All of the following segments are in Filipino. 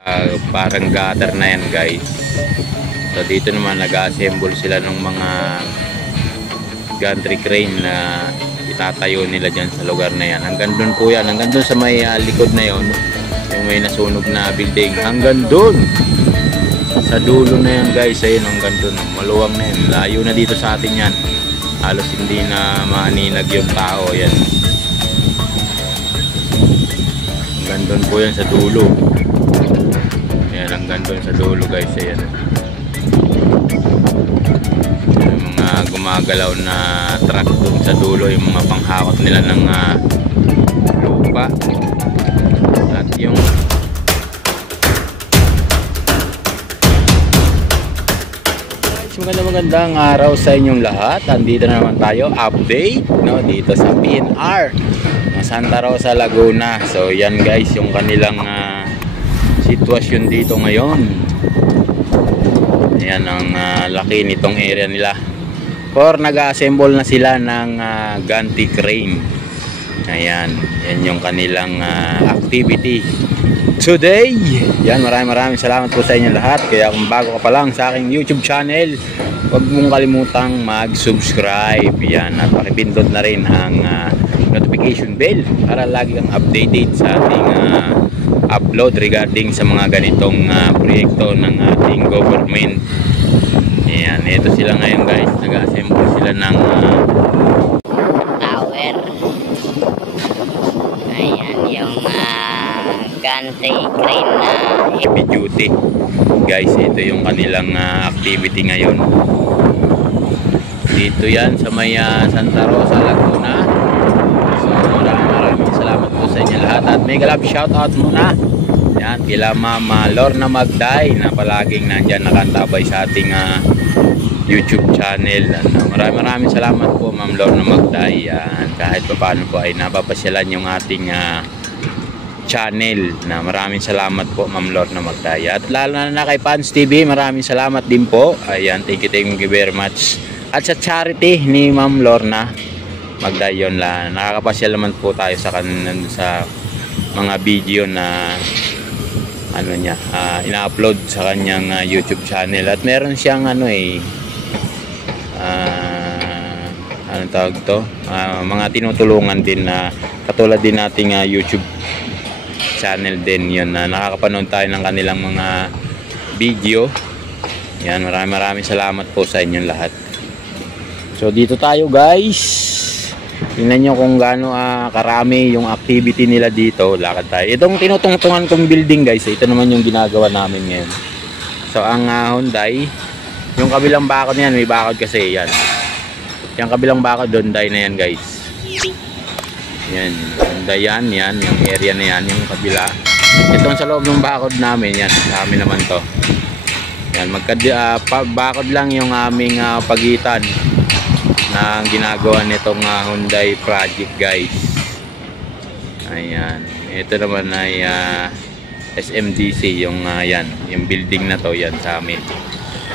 Parang gutter na yan guys. So dito naman nag-assemble sila ng mga gantry crane na itatayo nila dyan sa lugar na yan. Hanggang doon po yan, hanggang doon sa may likod na yon, yung may nasunog na building, hanggang doon sa dulo na yan guys. Ayun, hanggang doon, maluwang na yan, layo na dito sa atin yan, halos hindi na maaninag yung tao. Yan, hanggang doon po yan sa dulo. Yan, hanggang doon sa dulo guys. Ayan, yung mga gumagalaw na truck doon sa dulo, yung mga panghakot nila ng lupa. At yung magandang araw sa inyong lahat. Andito na naman tayo, update dito sa PNR Santa Rosa, Laguna. So yan guys, yung kanilang sitwasyon dito ngayon. Yan ang laki nitong area nila. Or nag-assemble na sila ng gantry crane. Ayan, yan yung kanilang activity today. Yan, maraming salamat po sa inyo lahat. Kaya kung bago ka pa lang sa aking YouTube channel, huwag mong kalimutang mag-subscribe. Yan, at pakipindot na rin ang notification bell para lagi kang updated sa ating upload regarding sa mga ganitong proyekto ng ating government. Ayan, ito sila ngayon guys, nag-assemble sila ng tower. Ayan yung gantry crane na heavy duty guys. Ito yung kanilang activity ngayon dito yan sa may Santa Rosa, Laguna. So maraming salamat po sa inyo lahat at mega love shout out muna yan kila Mama Lorna Magday na palaging nandyan nakantabay sa ating YouTube channel. Maraming salamat po Ma'am Lorna Magday. Yan, kahit pa paano po ay napapasyalan yung ating channel. Na maraming salamat po Ma'am Lorna Magday. At lalo na kay Pans TV, maraming salamat din po. Ayan, thank you very much. At sa charity ni Ma'am Lorna Magday, yun lang, nakakapasyal naman po tayo sa sa mga video na ano niya, ina-upload sa kanyang YouTube channel. At meron siyang anong tawag to, mga tinutulungan din na katulad din nating YouTube channel din yun, na nakakapanood tayo ng kanilang mga video. Yan, maraming salamat po sa inyong lahat. So dito tayo guys, tingnan nyo kung gaano karami yung activity nila dito. Lakad tayo. Itong tinutungtungan kong building guys, ito naman yung ginagawa namin ngayon. So ang Hyundai, yung kabilang bakod niyan, may bakod kasi yan. Yung kabilang bakod, Hyundai na yan guys. Yan, Hyundai yan, yung area na yan, yung kabila. Itong sa loob ng bakod namin, yan, sa amin naman to. Yan, bakod lang yung aming pagitan na ginagawa nitong Hyundai project guys. Ayan, ito naman ay SMDC, yung yan, yung building na to, yan sa amin.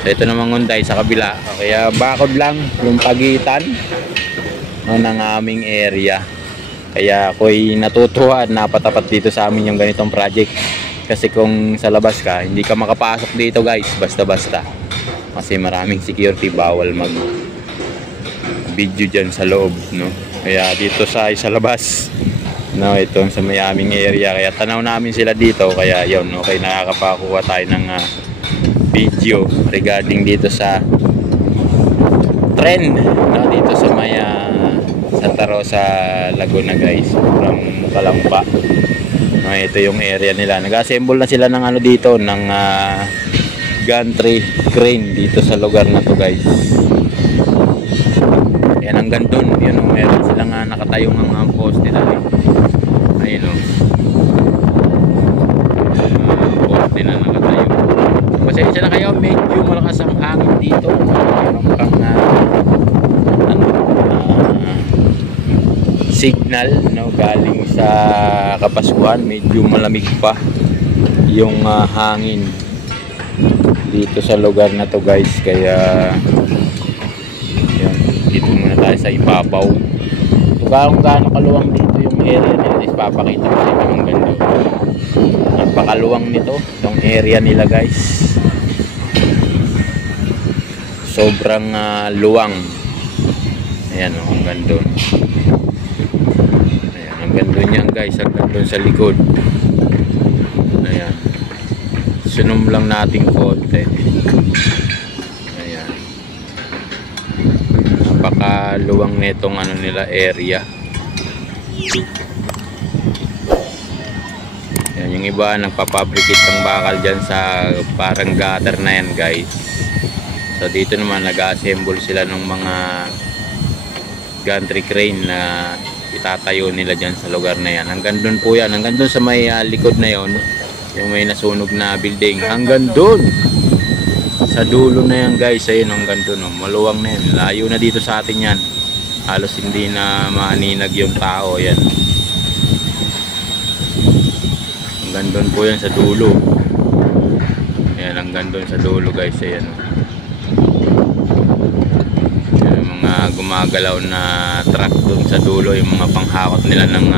So ito namang Hyundai sa kabila, kaya bakod lang yung pagitan ng aming area. Kaya ako'y natutuwa at napatapat dito sa amin yung ganitong project. Kasi kung sa labas ka, hindi ka makapasok dito guys, basta-basta. Kasi maraming security, bawal mag video dyan sa loob, no? Kaya dito sa labas, no, itong sa may aming area, kaya tanaw namin sila dito. Kaya yun, okay, nakakapakuha tayo ng video regarding dito sa trend, no, dito sa may Santa Rosa, Laguna guys. Sobrang kalampa, no, ito yung area nila. Nag-assemble na sila ng dito, ng gantry crane dito sa lugar na to guys. Yan, hanggang dun, yun, meron silang nakatayong mga poste na rin. Ayun, poste na nakatayo. Pasensya na kayo, medyo malakas ang hangin dito. Meron pang signal, no, galing sa Kapaskuhan. Medyo malamig pa yung hangin dito sa lugar na to guys. Kaya yan, dito muna tayo sa ibabaw. Kung gaano kaluwang dito yung area nila, is papakita ko sa inyo ang ganda. Napakaluwang nito, itong area nila guys. Sobrang luwang. Ayan o, hanggang doon. Ayan, hanggang doon yan guys, hanggang doon sa likod. Ayan. Sunum lang natin konti. Ayan. Napakaluwang nitong ano nila area. Ayan, yung iba nagpapabricate ng bakal dyan sa parang gutter na yan guys. So dito naman nag-assemble sila ng mga gantry crane na itatayo nila dyan sa lugar na yan. Hanggang doon po yan, hanggang doon sa may likod na yon, yung may nasunog na building, hanggang doon sa dulo na yan guys. Ayun, hanggang doon, maluwang na yan, layo na dito sa atin yan, halos hindi na maaninag yung tao. Yan, hanggang doon po yan sa dulo. Ayan, hanggang doon sa dulo guys. Ayan, yung mga gumagalaw na truck doon sa dulo, yung mga panghakot nila ng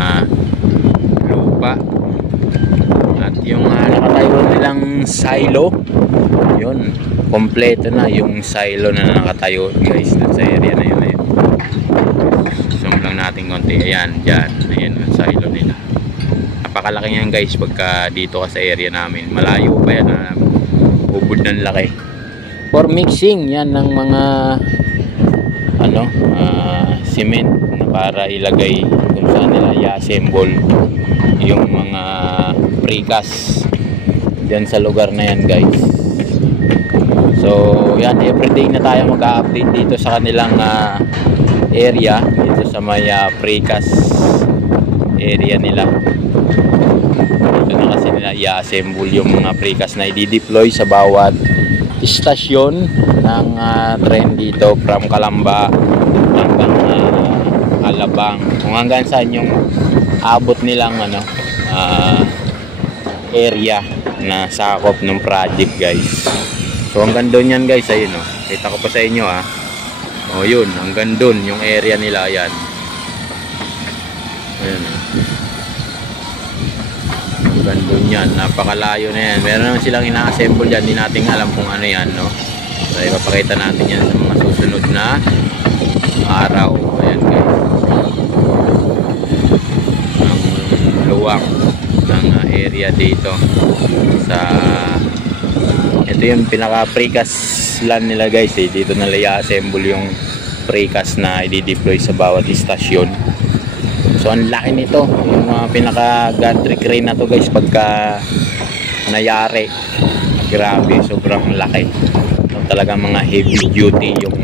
lupa. At yung nakatayo nilang silo, yun, kompleto na yung silo na nakatayo guys doon sa area na yun. Ayun, zoom lang natin konti. Ayan, dyan, ayan ang silo nila. Napakalaki yan guys pagka dito ka sa area namin. Malayo pa yan, ubod ng laki. For mixing yan ng mga cement na para ilagay kung saan nila i-assemble yung mga precast dyan sa lugar na yan guys. So yan, everyday na tayo mag-update dito sa kanilang area, dito sa may precast area nila. Dito na kasi nila i-assemble yung mga precast na i-deploy sa bawat istasyon ng tren dito, from Calamba hanggang Alabang, kung hanggang saan yung abot nilang area na sakop ng project guys. So hanggang doon yan guys. Ayun o, kita ko pa sa inyo o yun, hanggang doon yung area nila. Yan, ayun o, hanggang doon yan, napakalayo na yan. Meron naman silang ina-assemble dyan, hindi natin alam kung ano yan, no? So ipapakita natin yan sa mga susunod na araw. Ayan guys, ang luwang ng area dito sa, ito yung pinaka precast land nila guys. Dito na i-assemble yung precast na i-deploy sa bawat istasyon. So ang laki nito, yung pinaka gantry crane na to guys, pagka nayari, grabe, sobrang laki. So, talagang mga heavy duty yung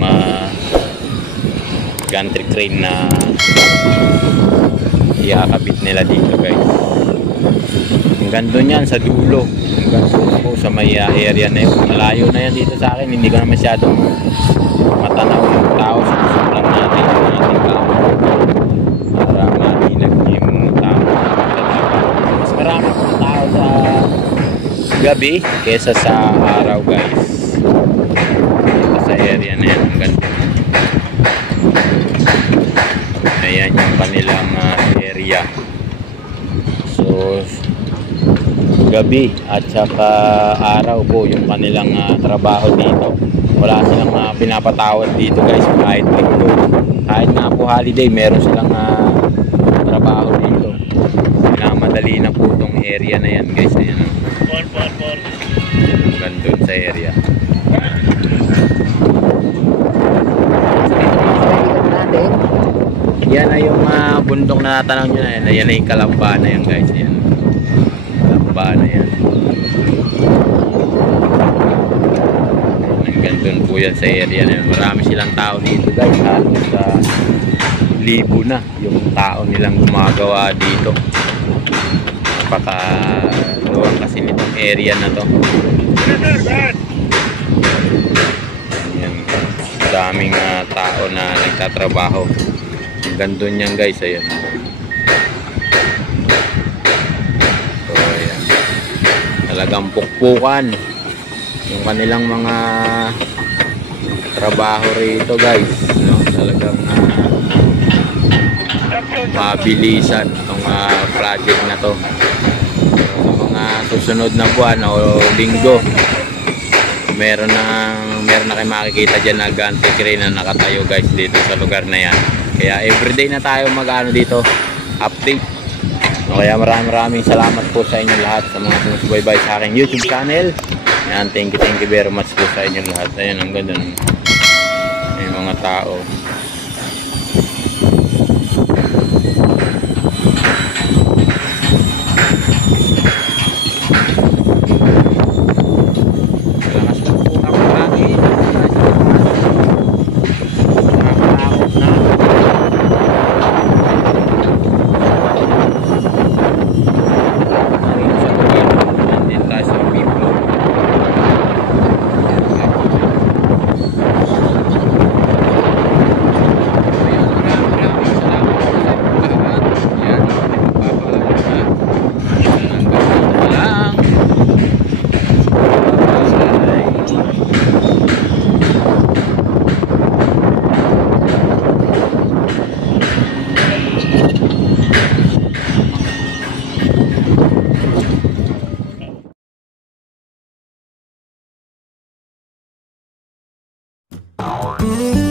gantry crane na iakabit nila dito guys. Hanggang doon yan sa dulo, hanggang doon po sa may area na yun. Malayo na yan dito sa akin, hindi ko na masyadong matanaw yung tao. So gusto lang natin yung ating tao para malinag yung tao. Mas marami pong tao sa gabi kesa sa araw guys, dito sa area na yan. Hanggang doon, ayan yung kanilang area. So gabi at saka araw po yung kanilang trabaho dito. Wala silang pinapatawad dito guys, kahit linggo, kahit na po holiday, meron silang trabaho dito. Pinamadali na po itong area na yan guys. Ayan, gandun sa area. Yan na yung bundok na natanaw nyo na yan. Yan na yung Calamba na yan guys. Yan, Calamba na yan. Hanggang doon po yan sa area na yan. Marami silang tao dito guys. Halos sa libo na yung tao nilang gumagawa dito. Napakaluwang kasi nitong area na to. Yan, daming tao na nagtatrabaho. Hanggang doon yan guys. Ayan. So ayan, talagang pukpukan yung kanilang mga trabaho rito guys, no? Talagang mabilisan itong project na to. So, susunod na buwan o linggo, meron na kayo makikita dyan na gantry crane na nakatayo guys dito sa lugar na yan. Kaya everyday na tayo mag-ano dito, update. Kaya maraming salamat po sa inyo lahat sa mga sumusubaybay sa aking YouTube channel. Yan, thank you very much po sa inyo lahat. Ayun, ang ganda ng may mga tao. Malakas po po ang hangin. Nakakatakot na. Dito sa lugar, nandito tayo sa Piplo. Oh,